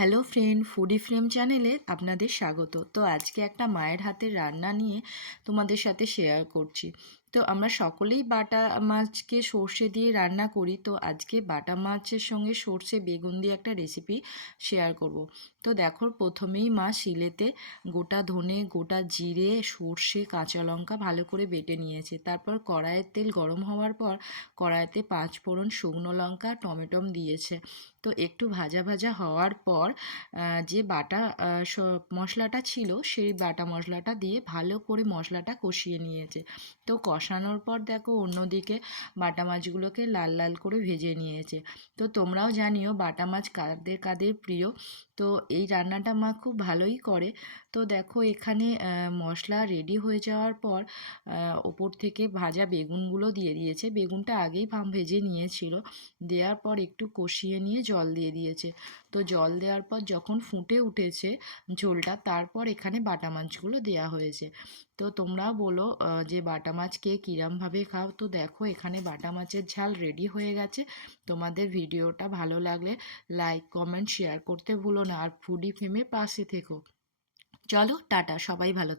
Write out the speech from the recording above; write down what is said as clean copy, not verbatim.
Hello friend, foodie frame চ্যানেলে আপনাদের স্বাগত। তো আজকে একটা মায়ের হাতের রান্না নিয়ে তোমাদের সাথে শেয়ার করছি। তো আমরা সকলেই বাটা মাছকে সর্ষে দিয়ে রান্না করি। তো আজকে বাটা মাছের সঙ্গে সর্ষে বেগুন দিয়ে একটা রেসিপি শেয়ার করব। তো দেখো, প্রথমেই মা শিলেতে গোটা ধনে, গোটা জিরে, সর্ষে, কাঁচা লঙ্কা ভালো করে বেটে নিয়েছে। তারপর কড়াইয়ের তেল গরম হওয়ার পর কড়াইতে 5 ফোড়ন, শুকনো লঙ্কা, টমেটো দিয়েছে। তো একটু ভাজা ভাজা হওয়ার পর যে বাটা মশলাটা ছিল সেই বাটা মশলাটা দিয়ে ভালো করে মশলাটা কষিয়ে নিয়েছে। তো কষানোর পর দেখো অন্যদিকে বাটা মাছগুলোকে লাল লাল করে ভেজে নিয়েছে। তো তোমরাও জানিও বাটা মাছ কাদের কাদের প্রিয়। তো এই রান্নাটা মা খুব ভালোই করে। তো দেখো এখানে মশলা রেডি হয়ে যাওয়ার পর ওপর থেকে ভাজা বেগুনগুলো দিয়ে দিয়েছে। বেগুনটা আগেই ভেজে নিয়েছিল। দেওয়ার পর একটু কষিয়ে নিয়ে জল দিয়ে দিয়েছে। তো জল দেওয়ার পর যখন ফুটে উঠেছে ঝোলটা, তারপর এখানে বাটা মাছগুলো দেওয়া হয়েছে। তো তোমরাও বলো যে বাটা মাছ কে কীরমভাবে খাও। তো দেখো এখানে বাটা মাছের ঝাল রেডি হয়ে গেছে। তোমাদের ভিডিওটা ভালো লাগলে লাইক, কমেন্ট, শেয়ার করতে ভুলো না। আর ফুডি ফ্রেমের পাশে থেকো। চলো টাটা, সবাই ভালো থেকো।